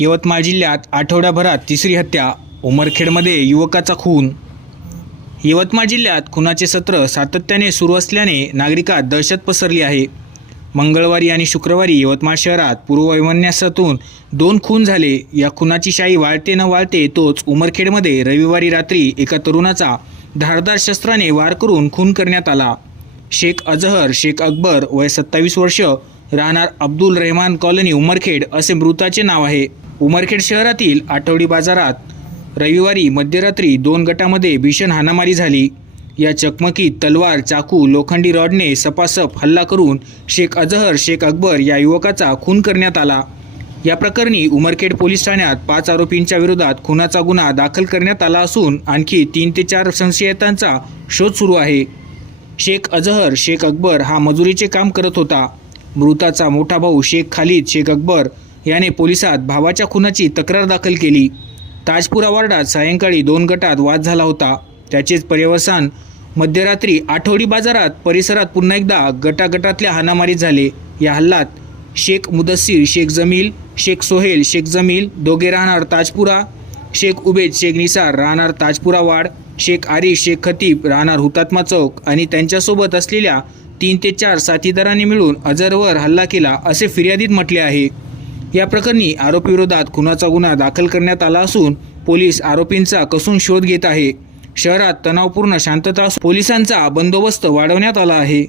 यवतमाळ जिल्ह्यात आठवड्याभरात तिसरी हत्या उमरखेडमध्ये युवकाचा खून. यवतमाळ जिल्ह्यात खुनाचे सत्र सातत्याने सुरू असल्याने नागरिकात दहशत पसरली आहे. मंगळवारी आणि शुक्रवारी यवतमाळ शहरात पूर्ववैमन्यासातून दोन खून झाले. या खुनाची शाई वाळते न वाळते तोच उमरखेडमध्ये रविवारी रात्री एका तरुणाचा धारदार शस्त्राने वार करून खून करण्यात आला. शेख अजहर शेख अकबर वय सत्तावीस वर्ष राहणार अब्दुल रेहमान कॉलनी उमरखेड असे मृताचे नाव आहे. उमरखेड शहरातील आठवडी बाजारात रविवारी मध्यरात्री दोन गटामध्ये भीषण हाणामारी झाली. या चकमकीत तलवार चाकू लोखंडी रॉडने सपासप हल्ला करून शेख अजहर शेख अकबर या युवकाचा खून करण्यात आला. या प्रकरणी उमरखेड पोलीस ठाण्यात पाच आरोपींच्या विरोधात खुनाचा गुन्हा दाखल करण्यात आला असून आणखी तीन ते चार संशयितांचा शोध सुरू आहे. शेख अजहर शेख अकबर हा मजुरीचे काम करत होता. मृताचा मोठा भाऊ शेख खालिद शेख अकबर याने पोलिसात भावाच्या खुनाची तक्रार दाखल केली. ताजपुरा वार्डात सायंकाळी दोन गटात वाद झाला होता. त्याचेच पर्यवसान मध्यरात्री आठवडी बाजारात परिसरात पुन्हा एकदा गटागटातल्या हाणामारी झाले. या हल्ल्यात शेख मुदस्सीर शेख जमील शेख सोहेल शेख जमील दोघे राहणार ताजपुरा शेख उबेद शेख निसार राहणार ताजपुरा वाड शेख आरिफ शेख खतीब राहणार हुतात्मा चौक आणि त्यांच्यासोबत असलेल्या तीन ते चार साथीदारांनी मिळून अजरवर हल्ला केला असे फिर्यादीत म्हटले आहे. या प्रकरणी आरोपीविरोधात खुनाचा गुन्हा दाखल करण्यात आला असून पोलीस आरोपींचा कसून शोध घेत आहे. शहरात तणावपूर्ण शांतता पोलिसांचा बंदोबस्त वाढवण्यात आला आहे.